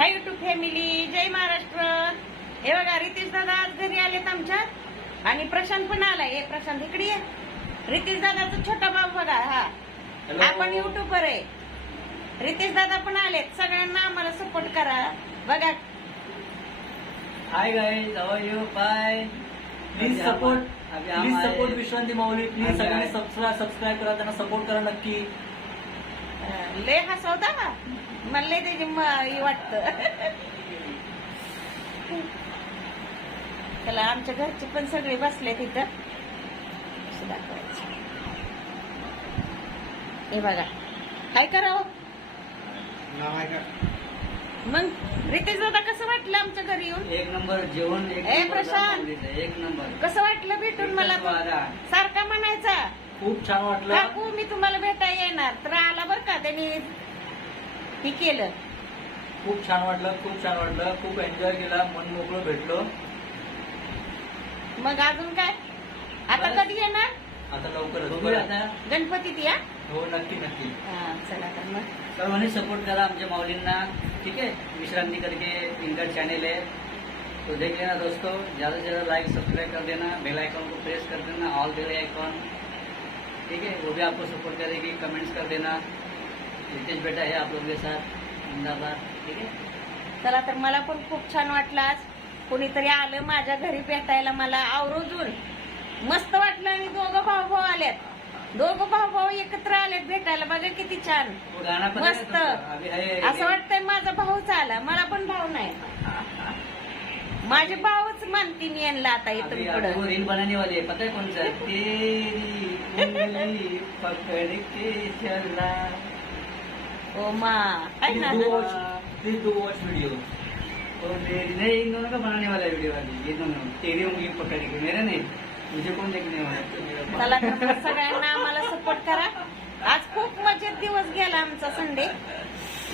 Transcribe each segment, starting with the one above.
Hi YouTube family Jai Maharashtra. हे बघा रितेश दादा आज घरी आलेत आमच्या आणि प्रशांत पण आलाय. हे प्रशांत इकडे ये. रितेश दादाचा छोटा भाऊ बघा हा. आपण युट्यूबर आहे. रितेश दादा पण आलेत. सगळ्यांना आम्हाला सपोर्ट करा. बघा. Hi guys how are you bye please support please support विश्रांती माऊली. प्लीज सगळ्यांनी सबस्क्राईब सबस्क्राईब करा. त्यांना सपोर्ट करा नक्की. लय हसवता का मला लय त्याची वाटत. चला आमच्या घरचे पण सगळे बसले तिथं दाखवायचं. हे बघा. काय करावं मग रितेश दादा कसं वाटलं आमच्या घरी येऊन? एक नंबर जेवण एक ए, नंबर प्रशांत. एक नंबर. कसं वाटलं भेटून मला. सारखा म्हणायचा. खूप छान वाटलं. काकू मी तुम्हाला भेटायला येणार. तर आला बरं का त्यांनी हे केलं. खूप छान वाटलं खूप छान वाटलं. खूप एन्जॉय केला. मन मोकळं भेटलो. मग अजून काय? आता. कधी येणार? आता लवकरच. बघूया आता. गणपतीत या हो नक्की नक्की. हा, चला तर मग. सर्वांनी सपोर्ट करा आमच्या माऊलींना. ठीक है विश्रांति करके इनका चैनल है. तो देख लेना दोस्तों ज़्यादा से ज़्यादा लाइक सब्सक्राइब कर देना. बेल आइकन को प्रेस कर देना. ऑल बेल आइकॉन ठीक है वो भी आपको सपोर्ट करेगी। कमेंट्स कर देना। रितेश बेटा है आप लोगों के साथ जिंदाबाद ठीक है? चला तर मला पण खूप छान वाटलं आज. कोणीतरी आलं माझ्या घरी भेटायला मला आवरोजून. मस्त वाटलं आणि दोघं भाऊ भाऊ आल्यात दोघं भाऊ भाऊ एकत्र आलेत भेटायला. बघा किती छान. है मस्त. असं वाटतंय माझा भाऊच आला मला पण भाऊ नाही. माझे भाऊच मानती मी यांना आता इथून पुढं. पकड़ के चला। ना वॉच और नहीं इन दोनों का बनाने वाला है वीडियो वाली. ये दोनों. तेरी उंगली पकड़ के. मेरे नहीं. मुझे कौन देखने वाला? चला तर मग सगळ्यांना आम्हाला सपोर्ट करा. आज खूप मजेत दिवस गेला आमचा संडे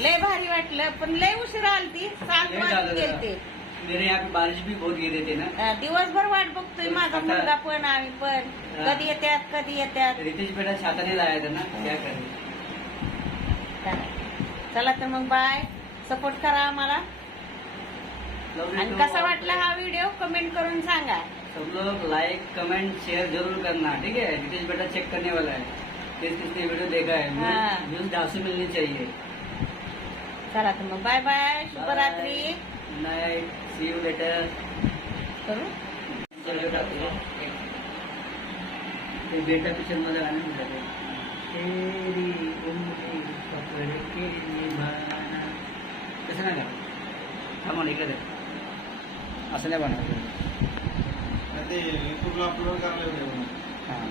लय भारी वाटलं पण लय उशिरा आलती. सात वाजून. गेलते. मेरे यहाँ पे बारिश भी बहुत गिरे थे ना। अं, दिवसभर वाट बघतोय माझा मुलगा पण आम्ही पण. हा. कधी येत्यात कधी येत्यात. रितेश बेटा छाता नहीं लाया था ना क्या करें? चला तर मग बाय. सपोर्ट करा आम्हाला. Love you आणि too. कसा वाटला हा व्हिडिओ? कमेंट करून सांगा. सब लोग लाइक कमेंट शेयर जरूर करना ठीक है रितेश बेटा चेक करने वाला है। किस किसने वीडियो देखा है? हाँ. न्यूज ढासू मिलनी चाहिए। चला तर मग बाय बाय. शुभरात्री. सी यू लेटर ते बेटा पिक्चरमध्ये गाणं म्हटलं तेरी उंगली पकड के निभाना. कसं नाही का? थांबा इकडे. असं नाही बनवलं ते युट्यूबला अपलोड करायला हां.